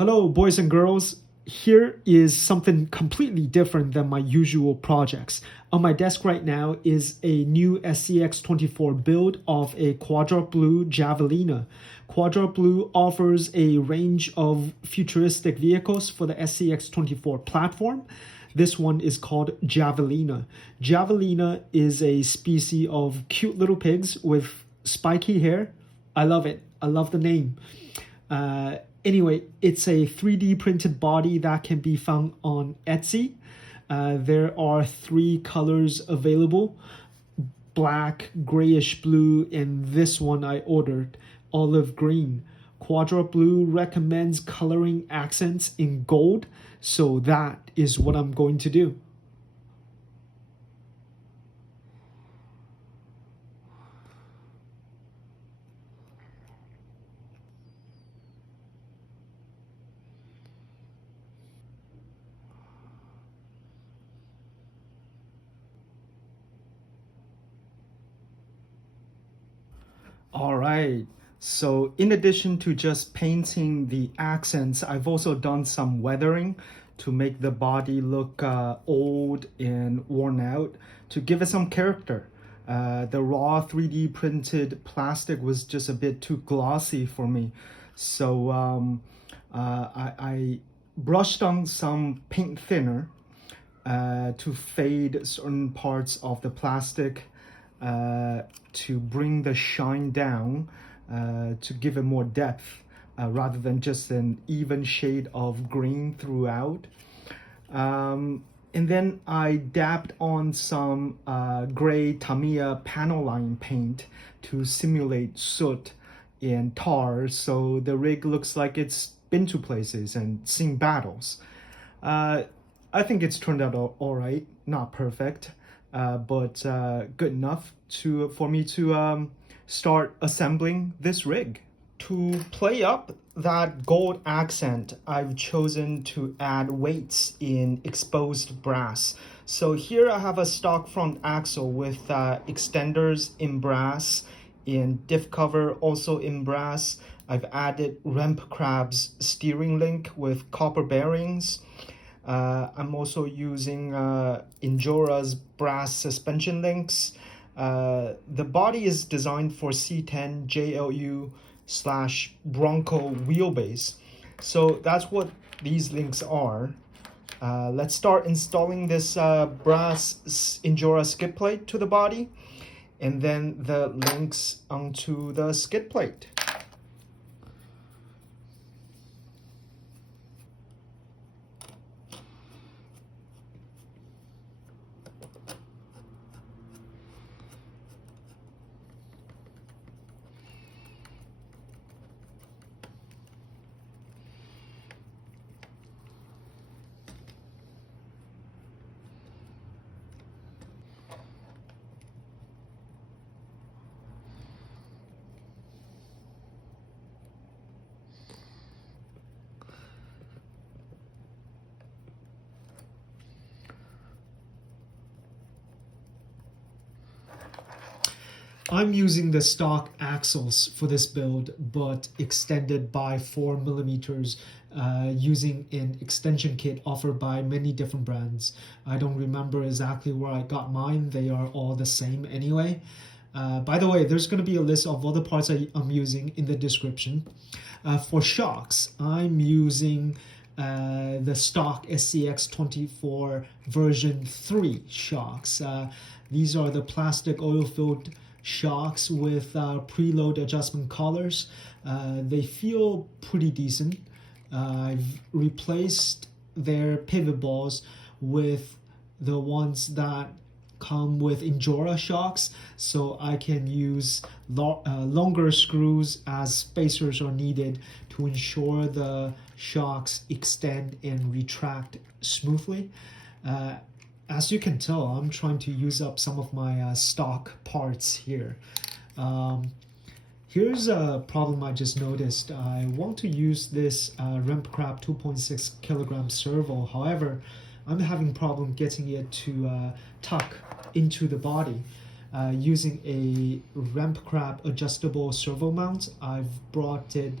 Hello, boys and girls. Here is something completely different than my usual projects. On my desk right now is a new SCX24 build of a QuadraBlue Javelina. QuadraBlue offers a range of futuristic vehicles for the SCX24 platform. This one is called Javelina. Javelina is a species of cute little pigs with spiky hair. I love it. I love the name. Anyway, it's a 3D printed body that can be found on Etsy. There are 3 colors available: black, grayish blue, and this one I ordered, olive green. QuadraBlue recommends coloring accents in gold, so that is what I'm going to do. All right, so in addition to just painting the accents, I've also done some weathering to make the body look old and worn out, to give it some character. The raw 3D printed plastic was just a bit too glossy for me, so I brushed on some paint thinner to fade certain parts of the plastic, to bring the shine down, to give it more depth, rather than just an even shade of green throughout. And then I dabbed on some gray Tamiya panel line paint to simulate soot and tar, so the rig looks like it's been to places and seen battles. I think it's turned out all right, not perfect, but good enough for me to start assembling this rig. To play up that gold accent, I've chosen to add weights in exposed brass. So here I have a stock front axle with extenders in brass, and diff cover also in brass. I've added RampCrab's steering link with copper bearings. I'm also using Injora's brass suspension links. The body is designed for C10 JLU/Bronco wheelbase. So that's what these links are. Let's start installing this brass Injora skid plate to the body, and then the links onto the skid plate. I'm using the stock axles for this build, but extended by 4 millimeters, using an extension kit offered by many different brands. I don't remember exactly where I got mine. They are all the same anyway. By the way, there's going to be a list of all the parts I'm using in the description. For shocks, I'm using the stock SCX24 version 3 shocks. These are the plastic oil-filled shocks with preload adjustment collars. They feel pretty decent. I've replaced their pivot balls with the ones that come with Injora shocks, so I can use longer screws as spacers are needed to ensure the shocks extend and retract smoothly. As you can tell, I'm trying to use up some of my stock parts here. Here's a problem I just noticed. I want to use this RampCrab 2.6 kilogram servo. However, I'm having problem getting it to tuck into the body. Using a RampCrab adjustable servo mount, I've brought it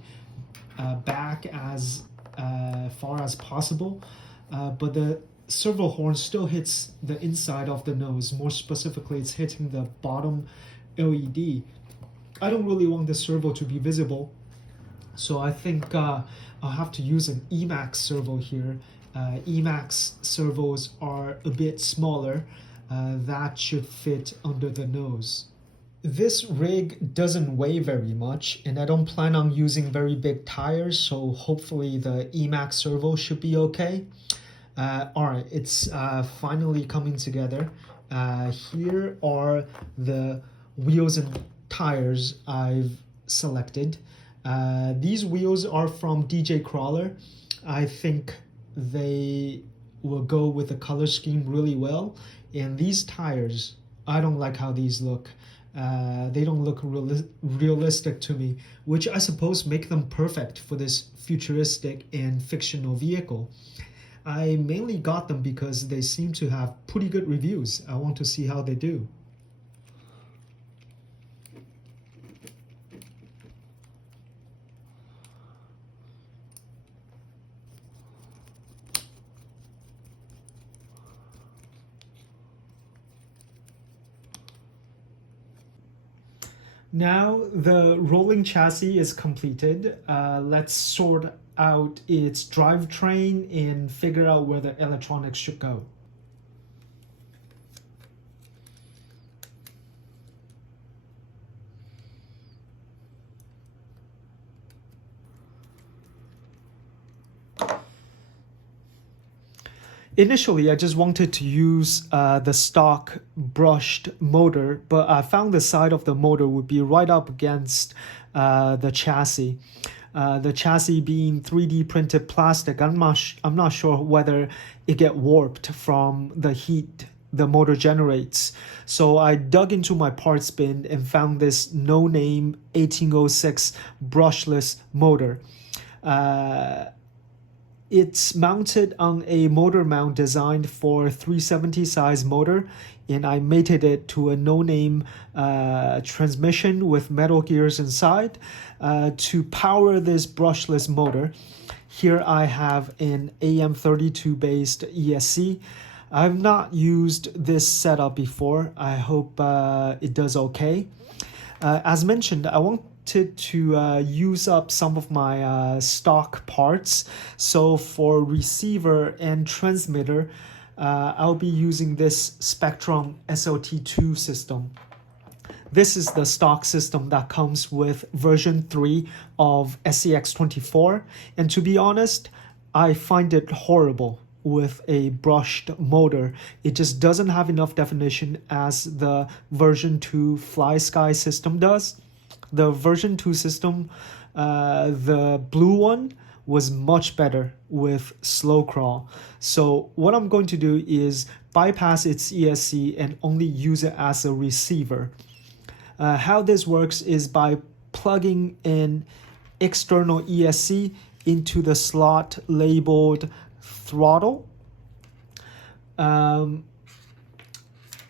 back as far as possible, but the servo horn still hits the inside of the nose. More specifically, it's hitting the bottom LED. I don't really want the servo to be visible, so I think I'll have to use an Emax servo here. Emax servos are a bit smaller. That should fit under the nose. This rig doesn't weigh very much, and I don't plan on using very big tires, so hopefully the Emax servo should be okay. Alright, it's finally coming together. Here are the wheels and tires I've selected. These wheels are from DJCrawler. I think they will go with the color scheme really well. And these tires, I don't like how these look. They don't look realistic to me, which I suppose make them perfect for this futuristic and fictional vehicle. I mainly got them because they seem to have pretty good reviews. I want to see how they do. Now the rolling chassis is completed. Let's sort out its drivetrain and figure out where the electronics should go. Initially, I just wanted to use the stock brushed motor, but I found the side of the motor would be right up against the chassis. The chassis being 3D printed plastic, I'm not sure whether it get warped from the heat the motor generates. So I dug into my parts bin and found this no-name 1806 brushless motor. It's mounted on a motor mount designed for 370 size motor, and I mated it to a no-name transmission with metal gears inside to power this brushless motor. Here I have an AM32 based ESC. I've not used this setup before. I hope it does okay. As mentioned, I wanted to use up some of my stock parts. So for receiver and transmitter, I'll be using this Spectrum SLT2 system. This is the stock system that comes with version 3 of SCX24. And to be honest, I find it horrible with a brushed motor. It just doesn't have enough definition as the version 2 Fly Sky system does. The version 2 system, the blue one, was much better with slow crawl. So what I'm going to do is bypass its ESC and only use it as a receiver. How this works is by plugging in external ESC into the slot labeled throttle. The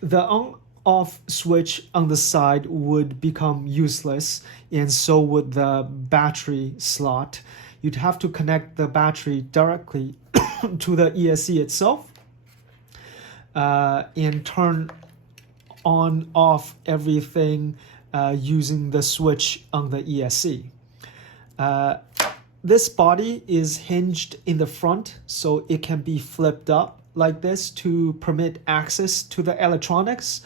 on-off switch on the side would become useless, and so would the battery slot. You'd have to connect the battery directly to the ESC itself and turn on off everything using the switch on the ESC. This body is hinged in the front, so it can be flipped up like this to permit access to the electronics.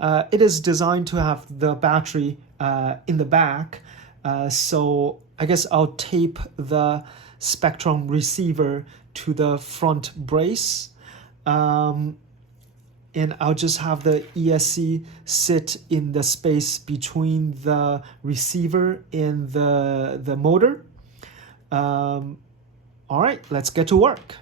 It is designed to have the battery in the back, so I guess I'll tape the Spectrum receiver to the front brace. And I'll just have the ESC sit in the space between the receiver and the motor. All right, let's get to work.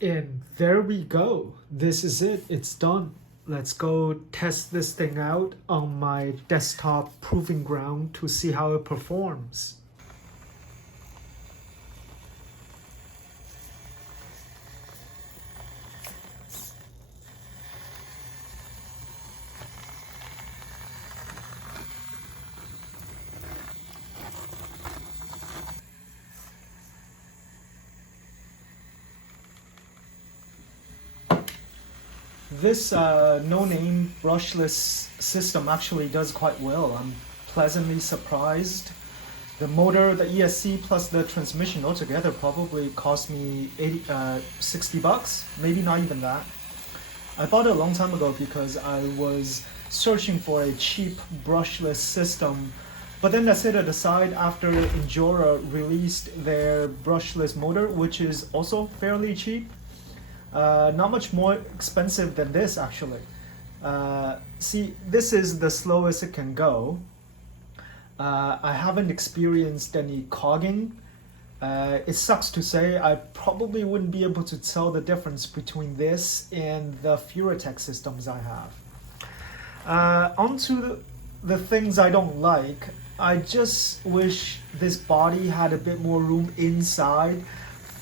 And there we go. This is it. It's done. Let's go test this thing out on my desktop proving ground to see how it performs. This no-name brushless system actually does quite well. I'm pleasantly surprised. The motor, the ESC plus the transmission altogether probably cost me 60 bucks, maybe not even that. I bought it a long time ago because I was searching for a cheap brushless system, but then I set it aside after Injora released their brushless motor, which is also fairly cheap. Not much more expensive than this actually. See, this is the slowest it can go. I haven't experienced any clogging. It sucks to say, I probably wouldn't be able to tell the difference between this and the futuristic systems I have. Onto the things I don't like. I just wish this body had a bit more room inside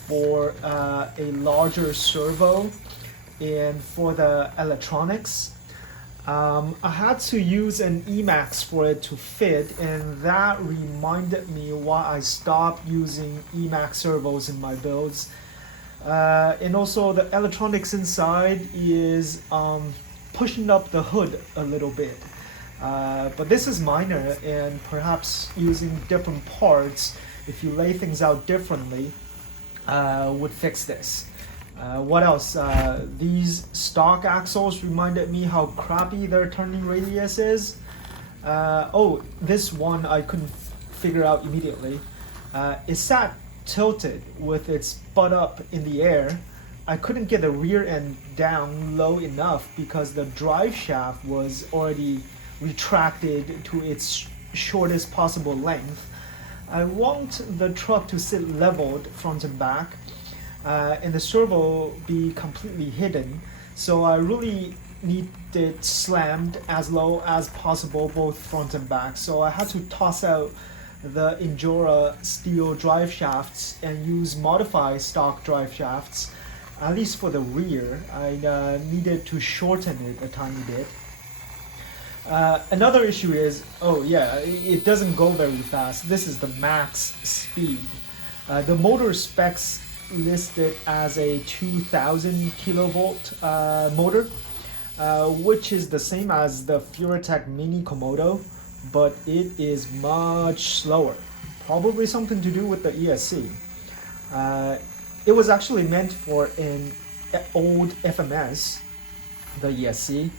for a larger servo and for the electronics. I had to use an Emax for it to fit, and that reminded me why I stopped using Emax servos in my builds. And also the electronics inside is pushing up the hood a little bit. But this is minor, and perhaps using different parts, if you lay things out differently, would fix this. What else? These stock axles reminded me how crappy their turning radius is. Oh, this one I couldn't figure out immediately. It sat tilted with its butt up in the air. I couldn't get the rear end down low enough because the drive shaft was already retracted to its shortest possible length. I want the truck to sit leveled front and back, and the servo be completely hidden. So I really need it slammed as low as possible, both front and back. So I had to toss out the Injora steel drive shafts and use modified stock drive shafts, at least for the rear. I needed to shorten it a tiny bit. Another issue is, oh yeah, it doesn't go very fast. This is the max speed. The motor specs listed as a 2000 kilovolt motor, which is the same as the futuristic Mini Komodo, but it is much slower. Probably something to do with the ESC. It was actually meant for an old FMS, the ESC.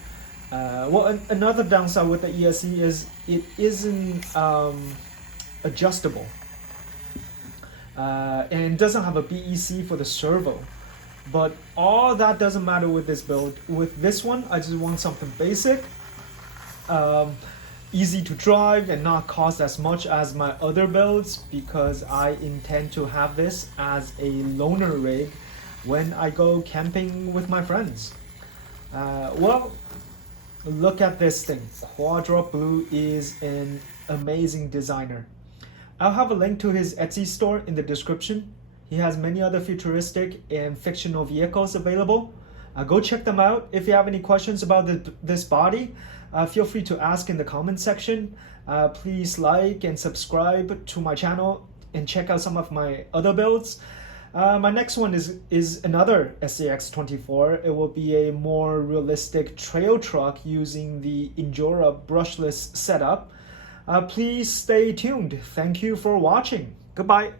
Well, another downside with the ESC is it isn't adjustable, and doesn't have a BEC for the servo. But all that doesn't matter with this build. With this one, I just want something basic, easy to drive, and not cost as much as my other builds, because I intend to have this as a loaner rig when I go camping with my friends. Well, look at this thing. QuadraBlue is an amazing designer. I'll have a link to his Etsy store in the description. He has many other futuristic and fictional vehicles available. Go check them out. If you have any questions about this body, feel free to ask in the comment section. Please like and subscribe to my channel and check out some of my other builds. My next one is another SCX24. It will be a more realistic trail truck using the Injora brushless setup. Please stay tuned. Thank you for watching. Goodbye.